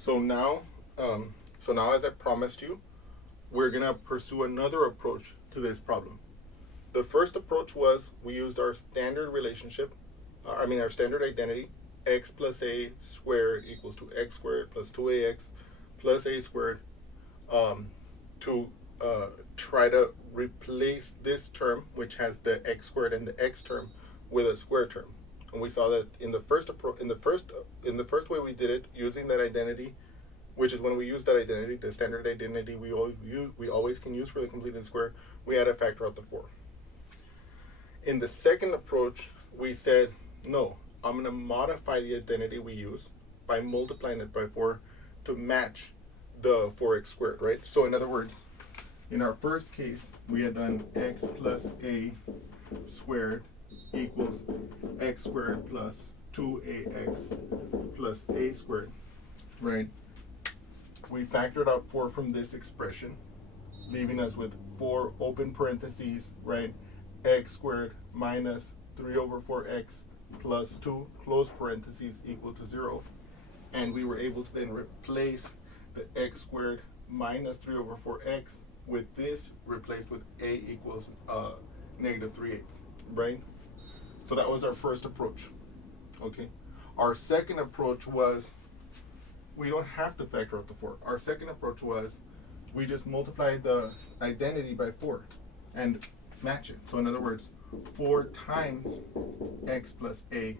So now, as I promised you, we're gonna pursue another approach to this problem. The first approach was we used our standard relationship, our standard identity, x plus a squared equals to x squared plus 2ax plus a squared, to try to replace this term, which has the x squared and the x term, with a square term. And we saw that in the first way we did it using that identity, which is when we use that identity, the standard identity we always can use for the completed square, we had to factor out the 4. In the second approach, we said, no, I'm going to modify the identity we use by multiplying it by 4 to match the 4x squared, right? So in other words, in our first case, we had done x plus a squared equals x squared plus 2ax plus a squared, right? We factored out 4 from this expression, leaving us with 4 open parentheses, right? X squared minus 3 over 4x plus 2 close parentheses equal to 0. And we were able to then replace the x squared minus 3 over 4x with this replaced with a equals negative 3/8, right? So that was our first approach, okay? Our second approach was we don't have to factor out the 4. Our second approach was we just multiply the identity by 4 and match it. So in other words, 4 times x plus a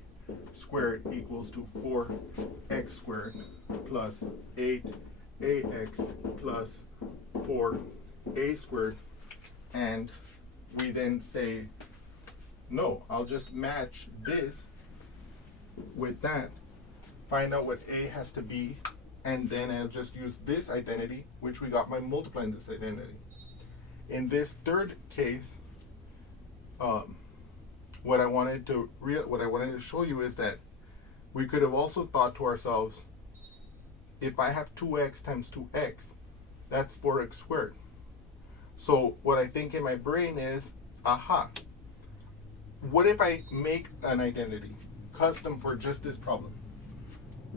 squared equals to 4x squared plus 8ax plus 4a squared. And we then say, no, I'll just match this with that, find out what a has to be, and then I'll just use this identity, which we got by multiplying this identity. In this third case, what I wanted to show you is that we could have also thought to ourselves, if I have 2x times 2x, that's 4x squared. So what I think in my brain is, aha, what if I make an identity custom for just this problem?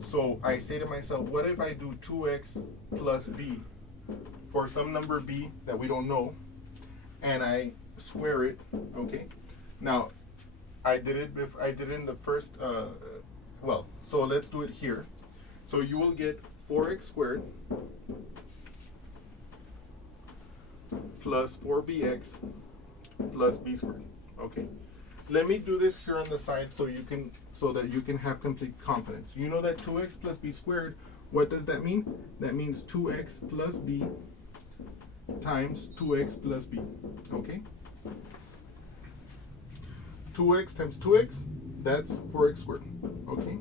So I say to myself, what if I do 2x plus b for some number b that we don't know, and I square it, okay? Now, I did it in the first, so let's do it here. So you will get 4x squared plus 4bx plus b squared, okay? Let me do this here on the side so that you can have complete confidence. You know that 2x plus b squared, what does that mean? That means 2x plus b times 2x plus b, okay? 2x times 2x, that's 4x squared, okay?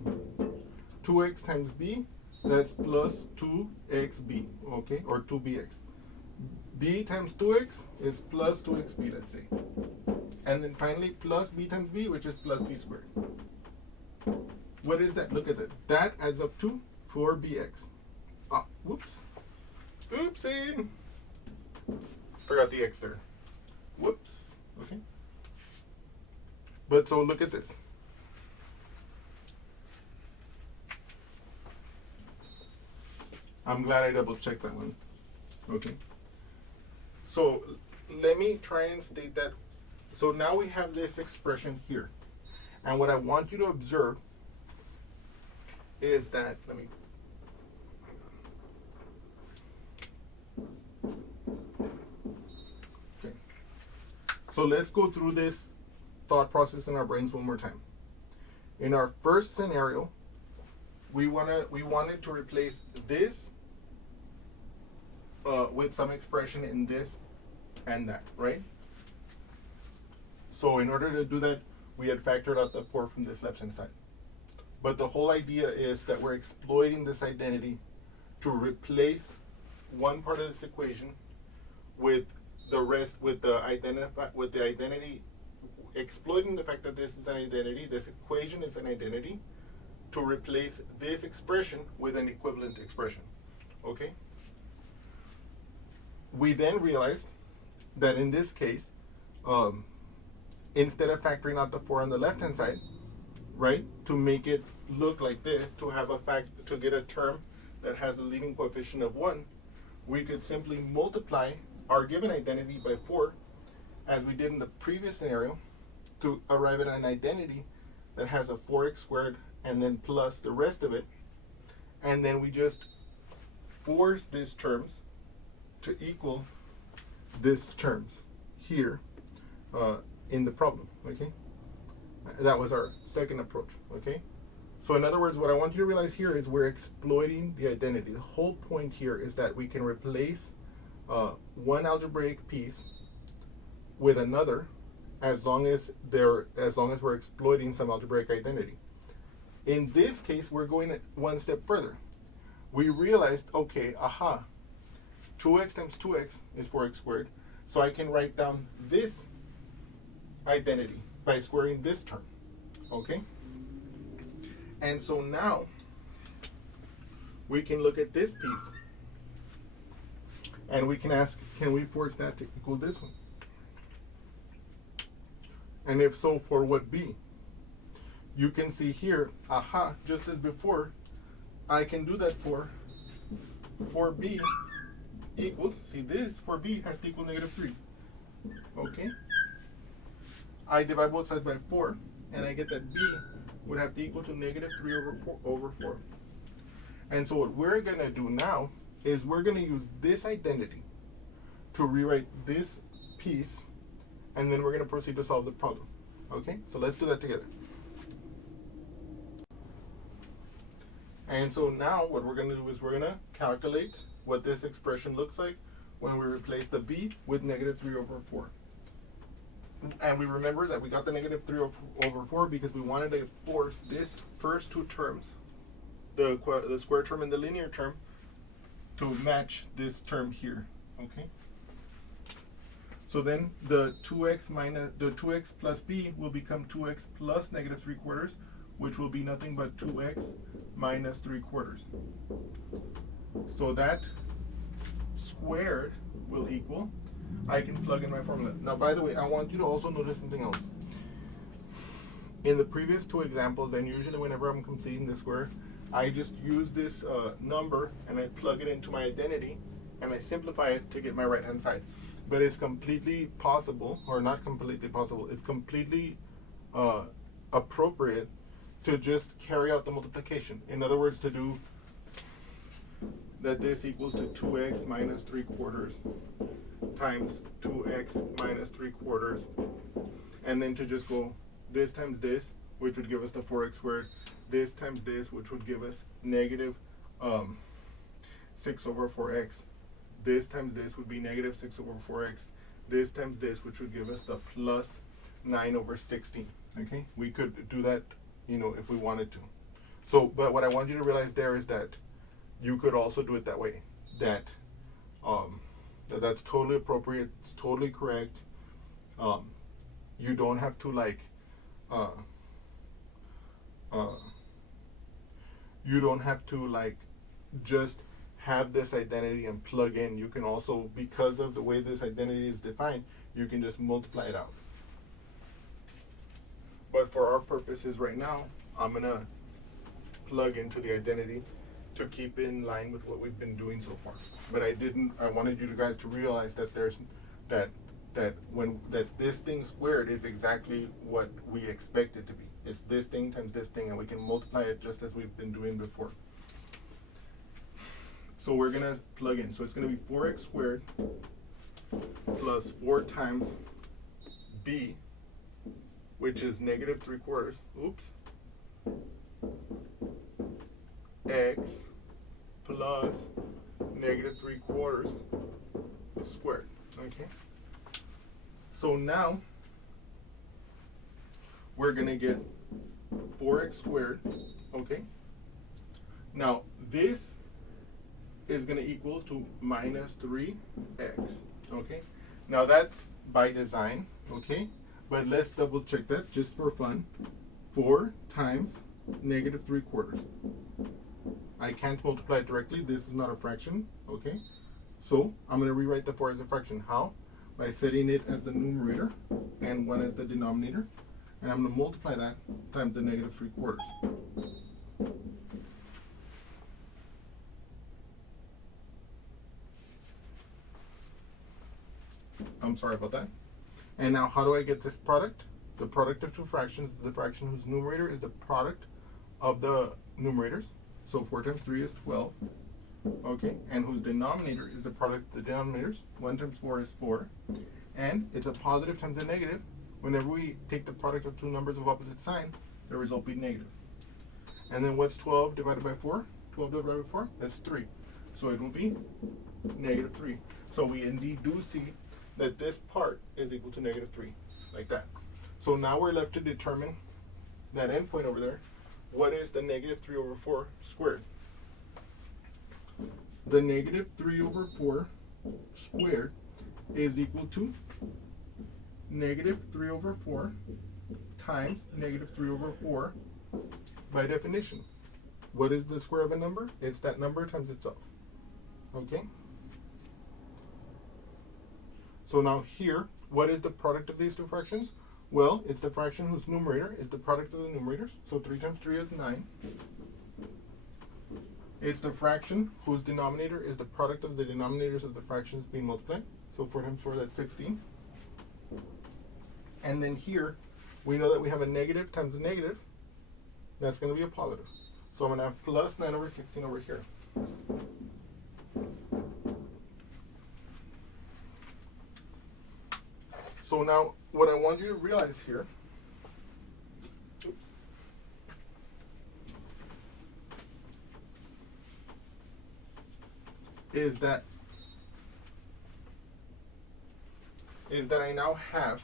2x times b, that's plus 2xb, okay? Or 2bx. b times 2x is plus 2xb, let's say. And then finally plus b times b, which is plus b squared. What is that? Look at that. That adds up to 4bx. Ah, whoops. Oopsie. Forgot the x there. Whoops. Okay. But so look at this. I'm glad I double checked that one. Okay. So let me try and state that. So now we have this expression here. And what I want you to observe is that, okay. So let's go through this thought process in our brains one more time. In our first scenario, we wanted to replace this with some expression in this and that, right? So in order to do that, we had factored out the 4 from this left-hand side. But the whole idea is that we're exploiting this identity to replace one part of this equation with the rest, with the identity, exploiting the fact that this is an identity, this equation is an identity, to replace this expression with an equivalent expression, okay? We then realized that in this case, instead of factoring out the 4 on the left-hand side, right, to make it look like this, to have to get a term that has a leading coefficient of 1, we could simply multiply our given identity by 4, as we did in the previous scenario, to arrive at an identity that has a 4x squared and then plus the rest of it. And then we just force these terms to equal these terms here in the problem, okay? That was our second approach, okay? So in other words, what I want you to realize here is we're exploiting the identity. The whole point here is that we can replace one algebraic piece with another as long as we're exploiting some algebraic identity. In this case, we're going one step further. We realized, okay, 2x times 2x is 4x squared. So I can write down this identity by squaring this term, okay? And so now we can look at this piece and we can ask, can we force that to equal this one? And if so, for what b? You can see here, just as before, I can do that for b equals, see this, for b has to equal -3, okay? I divide both sides by 4, and I get that b would have to equal to -3 over 4. And so what we're going to do now is we're going to use this identity to rewrite this piece, and then we're going to proceed to solve the problem. Okay? So let's do that together. And so now what we're going to do is we're going to calculate what this expression looks like when we replace the b with -3 over 4. And we remember that we got the -3 over 4 because we wanted to force this first two terms, the square term and the linear term, to match this term here, okay? So then the 2x plus b will become 2x plus -3/4, which will be nothing but 2x minus 3/4. So that squared will equal, I can plug in my formula. Now, by the way, I want you to also notice something else. In the previous two examples, and usually whenever I'm completing the square, I just use this number and I plug it into my identity and I simplify it to get my right-hand side. But it's completely possible, or not completely possible, it's completely appropriate to just carry out the multiplication. In other words, to do that this equals to 2x minus 3/4 times 2x minus 3/4, and then to just go this times this, which would give us the 4x squared, this times this, which would give us negative 6 over 4x, this times this would be negative 6 over 4x, this times this, which would give us the plus 9 over 16, okay? We could do that, if we wanted to. So, but what I want you to realize there is that you could also do it that way, that's totally appropriate, it's totally correct. You don't have to just have this identity and plug in. You can also, because of the way this identity is defined, you can just multiply it out. But for our purposes right now, I'm gonna plug into the identity to keep in line with what we've been doing so far. But I wanted you guys to realize that that this thing squared is exactly what we expect it to be. It's this thing times this thing, and we can multiply it just as we've been doing before. So we're gonna plug in. So it's gonna be 4x squared plus 4 times b, which is -3/4. Oops. X plus -3/4 squared. Okay. So now we're gonna get 4x squared. Okay. Now this is gonna equal to -3x. Okay. Now that's by design. Okay. But let's double check that just for fun. 4 times -3/4. I can't multiply it directly. This is not a fraction, okay? So I'm going to rewrite the 4 as a fraction. How? By setting it as the numerator and 1 as the denominator. And I'm going to multiply that times the -3/4. I'm sorry about that. And now how do I get this product? The product of two fractions is the fraction whose numerator is the product of the numerators. So 4 times 3 is 12. Okay, and whose denominator is the product of the denominators. 1 times 4 is 4. And it's a positive times a negative. Whenever we take the product of two numbers of opposite sign, the result will be negative. And then what's 12 divided by 4? 12 divided by 4? That's 3. So it will be negative 3. So we indeed do see that this part is equal to negative 3, like that. So now we're left to determine that endpoint over there. What is the negative 3 over 4 squared? The negative 3 over 4 squared is equal to negative 3 over 4 times negative 3 over 4 by definition. What is the square of a number? It's that number times itself. Okay? So now here, what is the product of these two fractions? Well, it's the fraction whose numerator is the product of the numerators. So 3 times 3 is 9. It's the fraction whose denominator is the product of the denominators of the fractions being multiplied. So 4 times 4, that's 16. And then here, we know that we have a negative times a negative. That's going to be a positive. So I'm going to have plus 9 over 16 over here. So now, what I want you to realize here, oops, is that I now have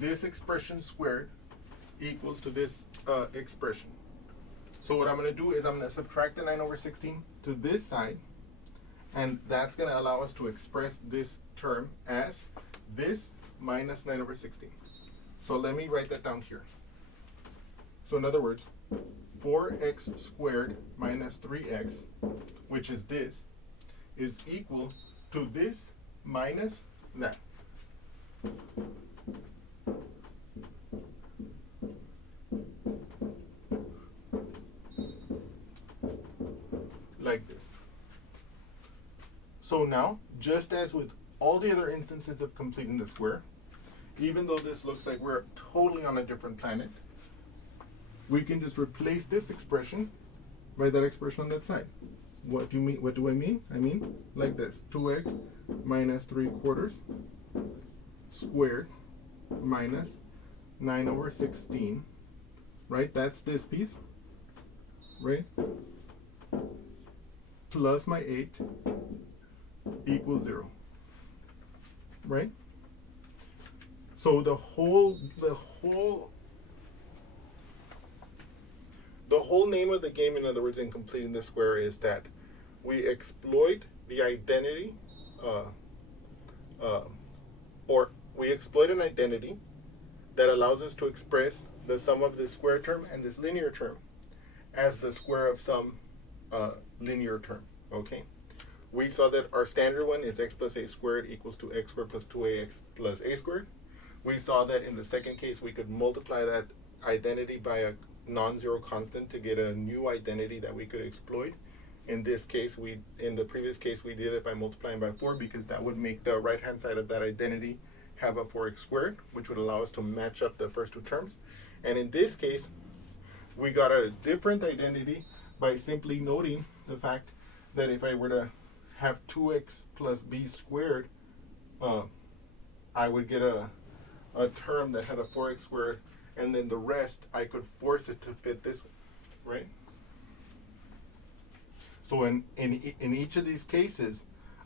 this expression squared equals to this expression. So what I'm going to do is I'm going to subtract the 9 over 16 to this side, and that's going to allow us to express this term as this minus 9 over 16. So let me write that down here. So in other words, 4x squared minus 3x, which is this, is equal to this minus that. Like this. So now, just as with all the other instances of completing the square, even though this looks like we're totally on a different planet, we can just replace this expression by that expression on that side. What do you mean? What do I mean? I mean like this: 2x minus 3/4 squared minus 9 over 16. Right? That's this piece. Right? Plus my 8 equals 0. Right? So the whole name of the game, in other words, in completing the square, is that we exploit the identity, or we exploit an identity that allows us to express the sum of this square term and this linear term as the square of some linear term. Okay? We saw that our standard one is x plus a squared equals to x squared plus 2ax plus a squared. We saw that in the second case we could multiply that identity by a non-zero constant to get a new identity that we could exploit. In this case, in the previous case, we did it by multiplying by 4, because that would make the right-hand side of that identity have a 4x squared, which would allow us to match up the first two terms. And in this case, we got a different identity by simply noting the fact that if I were to have 2x plus b squared, I would get a term that had a 4x squared, and then the rest I could force it to fit this one, right? So in each of these cases,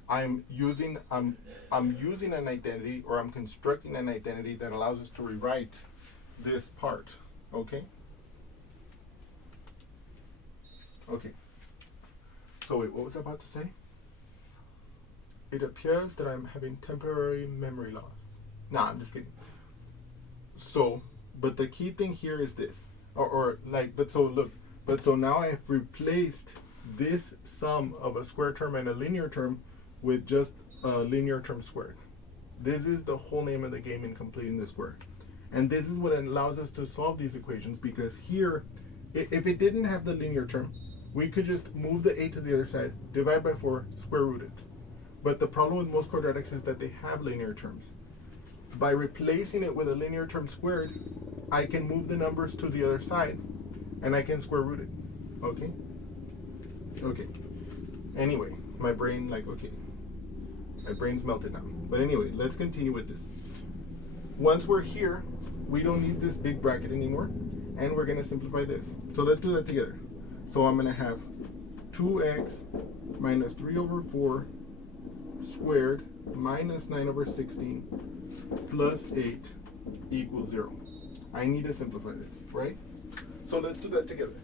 I'm using an identity, or I'm constructing an identity that allows us to rewrite this part. Okay? Okay. So wait, what was I about to say? It appears that I'm having temporary memory loss. Nah, I'm just kidding. So, but the key thing here is this. So now I have replaced this sum of a square term and a linear term with just a linear term squared. This is the whole name of the game in completing the square. And this is what allows us to solve these equations, because here, if it didn't have the linear term, we could just move the 8 to the other side, divide by 4, square root it. But the problem with most quadratics is that they have linear terms. by replacing it with a linear term squared, I can move the numbers to the other side and I can square root it. Okay? Okay. Anyway, my brain, like, okay. My brain's melted now. But anyway, let's continue with this. Once we're here, we don't need this big bracket anymore, and we're going to simplify this. So let's do that together. So I'm going to have 2x minus 3 over 4 squared minus 9 over 16 plus 8 equals 0. I need to simplify this, right? So let's do that together.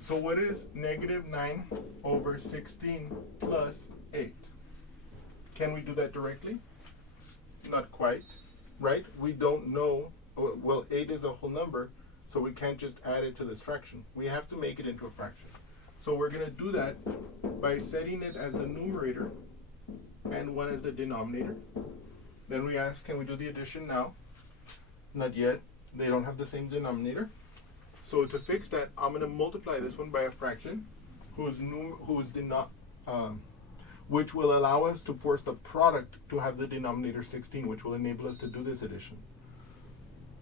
So what is negative 9 over 16 plus 8? Can we do that directly? Not quite, right? We don't know, well, 8 is a whole number, so we can't just add it to this fraction. We have to make it into a fraction. So we're going to do that by setting it as the numerator and 1 as the denominator. Then we ask, can we do the addition now? Not yet. They don't have the same denominator. So to fix that, I'm going to multiply this one by a fraction which will allow us to force the product to have the denominator 16, which will enable us to do this addition.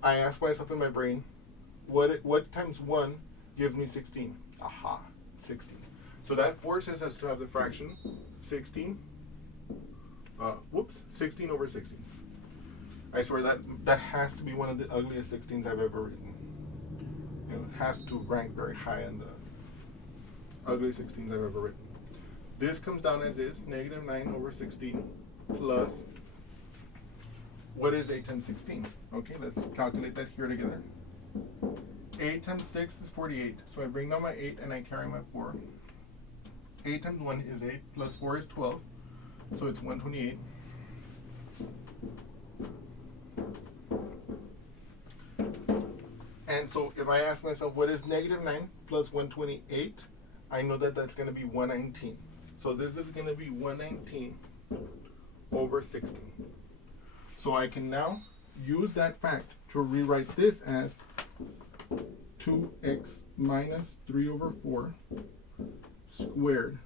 I ask myself in my brain, what times 1 gives me 16? Aha, 16. So that forces us to have the fraction 16 over 16. I swear that has to be one of the ugliest 16s I've ever written. It has to rank very high in the ugly 16s I've ever written. This comes down as is, negative 9 over 16 plus, what is 8 times 16? Okay, let's calculate that here together. 8 times 6 is 48, so I bring down my 8 and I carry my 4. 8 times 1 is 8, plus 4 is 12, so it's 128. And so if I ask myself, what is negative 9 plus 128? I know that that's going to be 119. So this is going to be 119 over 16. So I can now use that fact to rewrite this as 2x minus 3 over 4 squared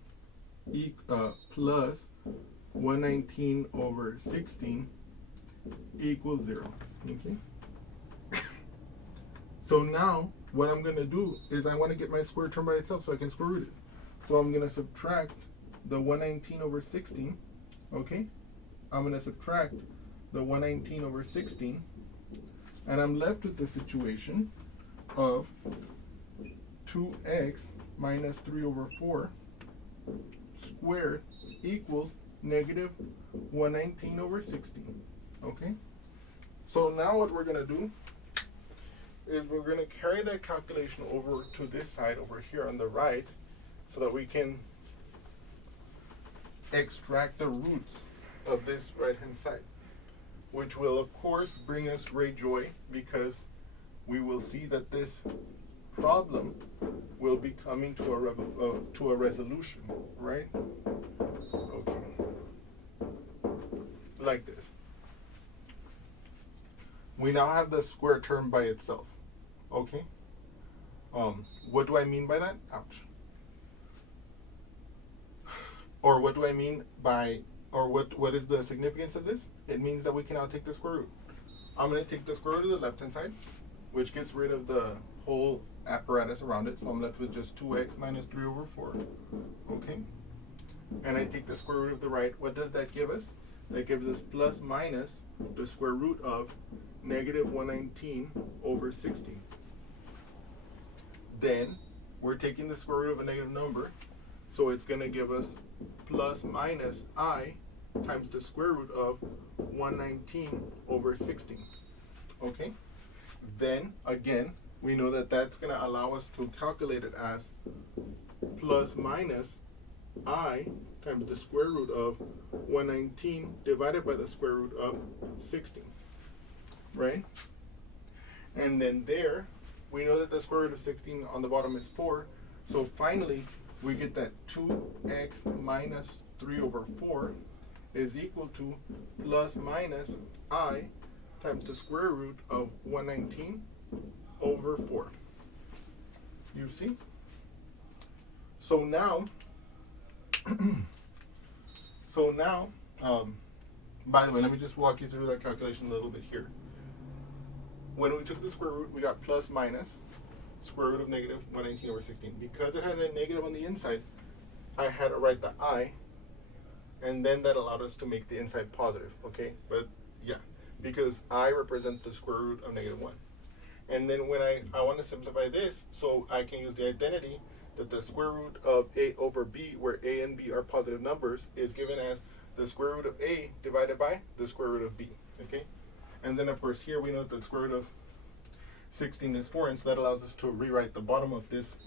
plus 119 over 16 equals 0. Okay? So now, what I'm going to do is I want to get my square term by itself so I can square root it. So I'm going to subtract the 119 over 16, okay? I'm going to subtract the 119 over 16, and I'm left with the situation of 2x minus 3 over 4 squared equals negative 119 over 16, okay? So now what we're going to do is we're going to carry that calculation over to this side over here on the right so that we can extract the roots of this right-hand side, which will, of course, bring us great joy because we will see that this problem will be coming to a resolution, right? Okay. Like this. We now have the square term by itself. Okay? What do I mean by that? Ouch. Or what do I mean by, or what is the significance of this? It means that we can now take the square root. I'm going to take the square root of the left-hand side, which gets rid of the whole apparatus around it. So I'm left with just 2x minus 3 over 4. Okay? And I take the square root of the right. What does that give us? That gives us plus minus the square root of negative 119 over 16. Then we're taking the square root of a negative number, so it's going to give us plus minus I times the square root of 119 over 16. Okay? Then, again, we know that that's going to allow us to calculate it as plus minus I times the square root of 119 divided by the square root of 16. Right? And then there, we know that the square root of 16 on the bottom is 4. So finally, we get that 2x minus 3 over 4 is equal to plus minus I times the square root of 119 over 4. You see? So now, by the way, let me just walk you through that calculation a little bit here. When we took the square root, we got plus minus square root of negative 119 over 16. Because it had a negative on the inside, I had to write the I, and then that allowed us to make the inside positive, okay? But yeah, because I represents the square root of negative 1. And then when I want to simplify this, so I can use the identity that the square root of A over B, where A and B are positive numbers, is given as the square root of A divided by the square root of B, okay? And then of course here we know that the square root of 16 is 4, and so that allows us to rewrite the bottom of this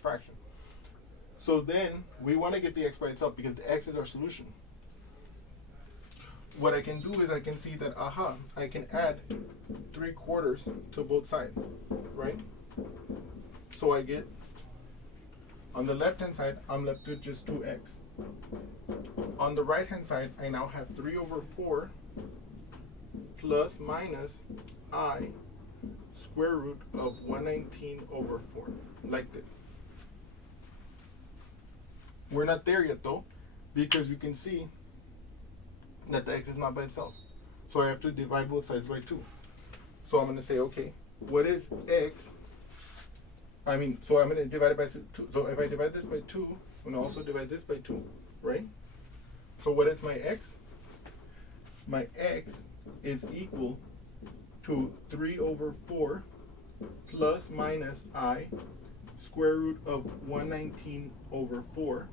fraction. So then we want to get the x by itself because the x is our solution. What I can do is I can see that, I can add 3/4 to both sides, right? So I get, on the left-hand side, I'm left with just 2x. On the right-hand side, I now have 3 over 4 plus minus I square root of 119 over 4, like this. We're not there yet though, because you can see that the x is not by itself. So I have to divide both sides by 2. So I'm going to say, okay, what is x? So I'm going to divide it by 2. So if I divide this by 2, I'm going to also divide this by 2, right? So what is my x? My x is equal to 3 over 4 plus minus I square root of 119 over 4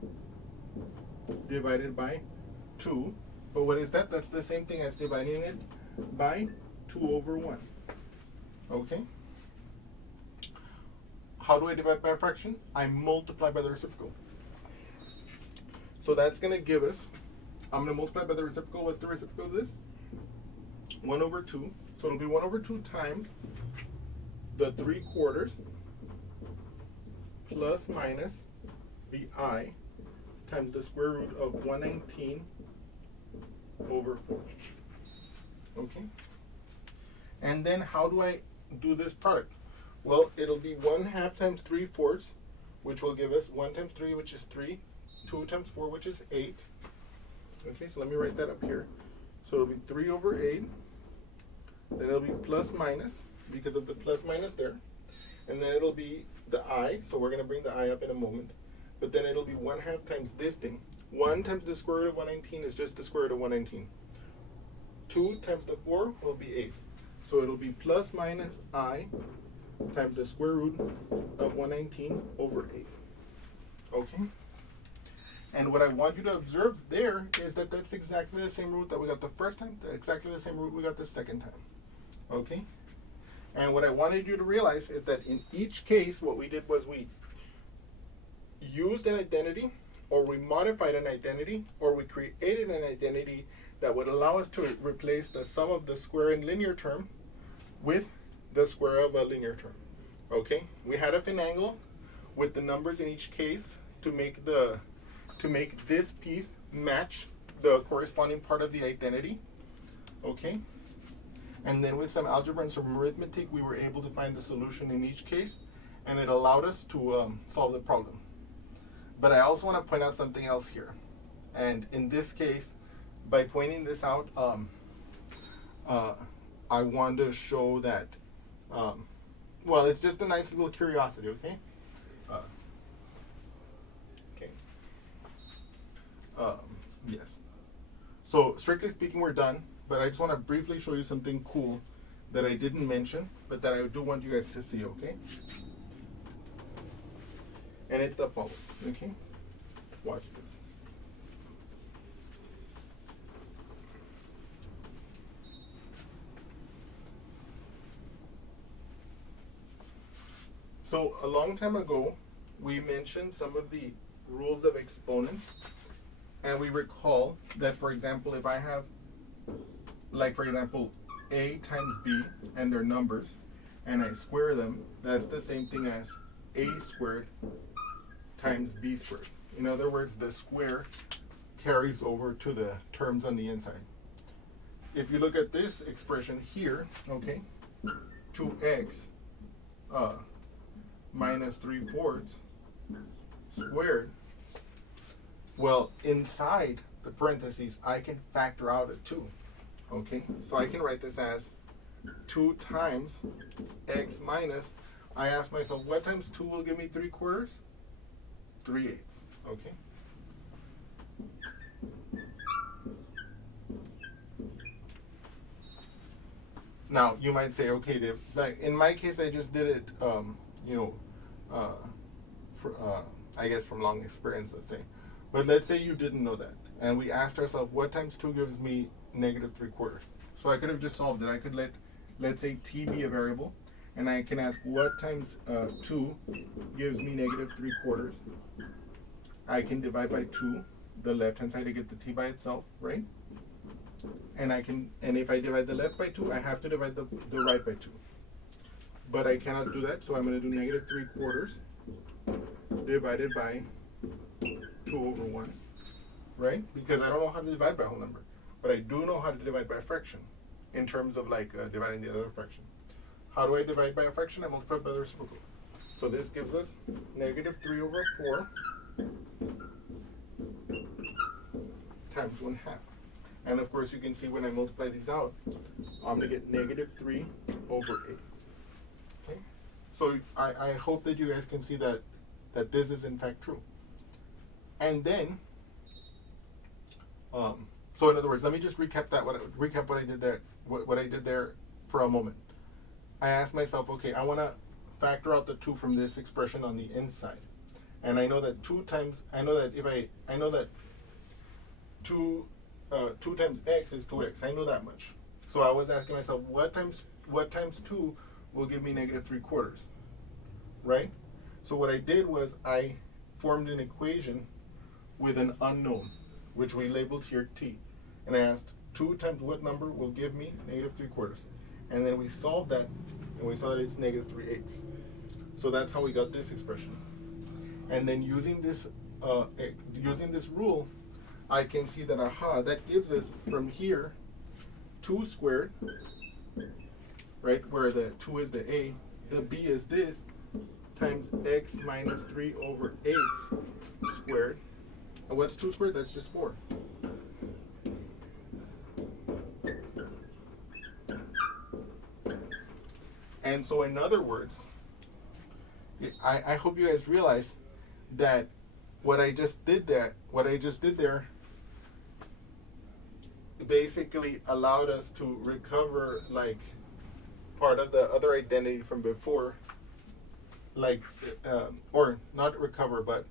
divided by 2. But what is that? That's the same thing as dividing it by 2 over 1. Okay? How do I divide by a fraction? I multiply by the reciprocal. So that's going to give us, I'm going to multiply by the reciprocal. What the reciprocal is? 1 over 2. So it'll be 1 over 2 times the 3/4 plus minus the I times the square root of 119 over 4. Okay? And then how do I do this product? Well, it'll be 1/2 times 3/4, which will give us 1 times 3, which is 3, 2 times 4, which is 8. Okay, so let me write that up here. So it'll be 3 over 8. Then it'll be plus minus, because of the plus minus there. And then it'll be the I, so we're going to bring the I up in a moment. But then it'll be 1/2 times this thing. 1 times the square root of 119 is just the square root of 119. 2 times the 4 will be 8. So it'll be plus minus I times the square root of 119 over 8. Okay? And what I want you to observe there is that that's exactly the same root that we got the first time, exactly the same root we got the second time. Okay? And what I wanted you to realize is that in each case, what we did was we used an identity, or we modified an identity, or we created an identity that would allow us to replace the sum of the square and linear term with the square of a linear term. Okay? We had a finagle with the numbers in each case to make this piece match the corresponding part of the identity. Okay? And then with some algebra and some arithmetic, we were able to find the solution in each case, and it allowed us to solve the problem. But I also want to point out something else here. And in this case, by pointing this out, I want to show that, well, it's just a nice little curiosity, okay? Okay. Yes. So strictly speaking, we're done. But I just want to briefly show you something cool that I didn't mention, but that I do want you guys to see, okay? And it's the following, okay? Watch this. So a long time ago, we mentioned some of the rules of exponents, and we recall that, for example, if I have, like for example, a times b, and their numbers, and I square them, that's the same thing as a squared times b squared, In other words, the square carries over to the terms on the inside. If you look at this expression here, okay, 2x minus 3/4 squared, well, inside the parentheses, I can factor out a 2, okay? So I can write this as 2 times x minus, I ask myself, what times 2 will give me 3/4? 3/8, okay? Now, you might say, okay, Dave, like in my case, I just did it, you know, I guess from long experience, let's say. But let's say you didn't know that. And we asked ourselves, what times 2 gives me negative 3/4? So I could have just solved it. I could let's say t be a variable. And I can ask, what times 2 gives me negative 3/4? I can divide by 2, the left-hand side to get the t by itself, right? And if I divide the left by 2, I have to divide the right by 2. But I cannot do that, so I'm going to do negative 3/4 divided by 2/1, right? Because I don't know how to divide by whole number. But I do know how to divide by a fraction in terms of like dividing the other fraction. How do I divide by a fraction? I multiply by the reciprocal. So this gives us negative 3/4 times 1/2. And of course, you can see when I multiply these out, I'm going to get negative 3/8. Okay? So I hope that you guys can see that this is in fact true. And then, so in other words, let me just recap what I did there. What I did there for a moment. I asked myself, okay, I want to factor out the 2 from this expression on the inside, and I know that 2 times 2 times x is 2x. I know that much. So I was asking myself, what times 2 will give me negative 3/4, right? So what I did was I formed an equation with an unknown, which we labeled here t, and I asked 2 times what number will give me negative 3/4, and then we solved that, and we saw that it's negative 3/8. So that's how we got this expression. And then using this rule, I can see that, that gives us from here 2 squared, right, where the 2 is the a, the b is this, times x minus 3/8 squared. And what's 2 squared? That's just 4. And so in other words, I hope you guys realize that what I just did there basically allowed us to recover like part of the other identity from before, like or not recover, but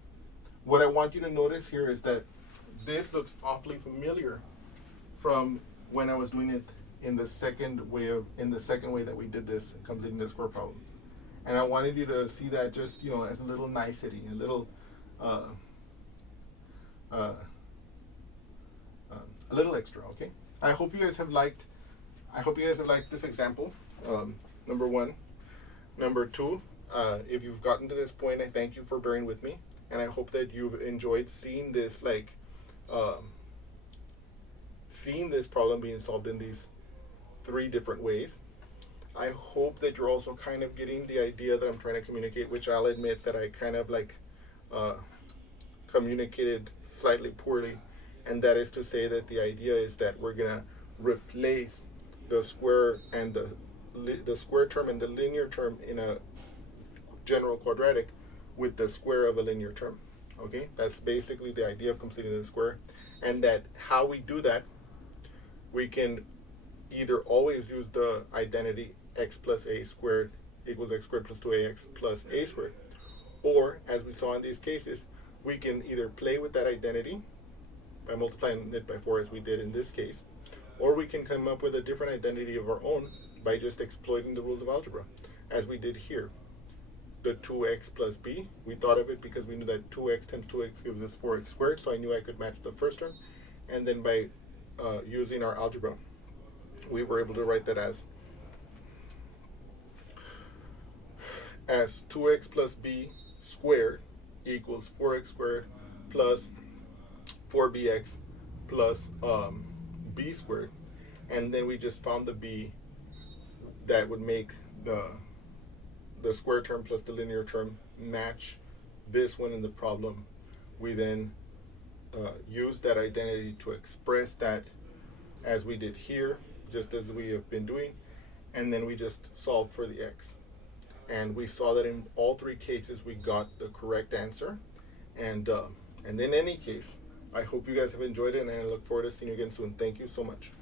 what I want you to notice here is that this looks awfully familiar from when I was doing it in the second way that we did this, completing the square problem. And I wanted you to see that just, as a little nicety, a little extra, okay? I hope you guys have liked this example, number 1. Number 2, if you've gotten to this point, I thank you for bearing with me, and I hope that you've enjoyed seeing this problem being solved in these 3 different ways. I hope that you're also kind of getting the idea that I'm trying to communicate, which I'll admit that I kind of communicated slightly poorly, and that is to say that the idea is that we're going to replace the square and the square term and the linear term in a general quadratic with the square of a linear term. Okay, that's basically the idea of completing the square, and that how we do that, we can either always use the identity x plus a squared equals x squared plus 2ax plus a squared, or as we saw in these cases, we can either play with that identity by multiplying it by 4 as we did in this case, or we can come up with a different identity of our own by just exploiting the rules of algebra as we did here. The 2x plus b, we thought of it because we knew that 2x times 2x gives us 4x squared, so I knew I could match the first term, and then by using our algebra, we were able to write that as 2x plus b squared equals 4x squared plus 4bx plus b squared, and then we just found the b that would make the square term plus the linear term match this one in the problem. We then use that identity to express that as we did here, just as we have been doing, and then we just solve for the x. And we saw that in all three cases we got the correct answer. And in any case, I hope you guys have enjoyed it, and I look forward to seeing you again soon. Thank you so much.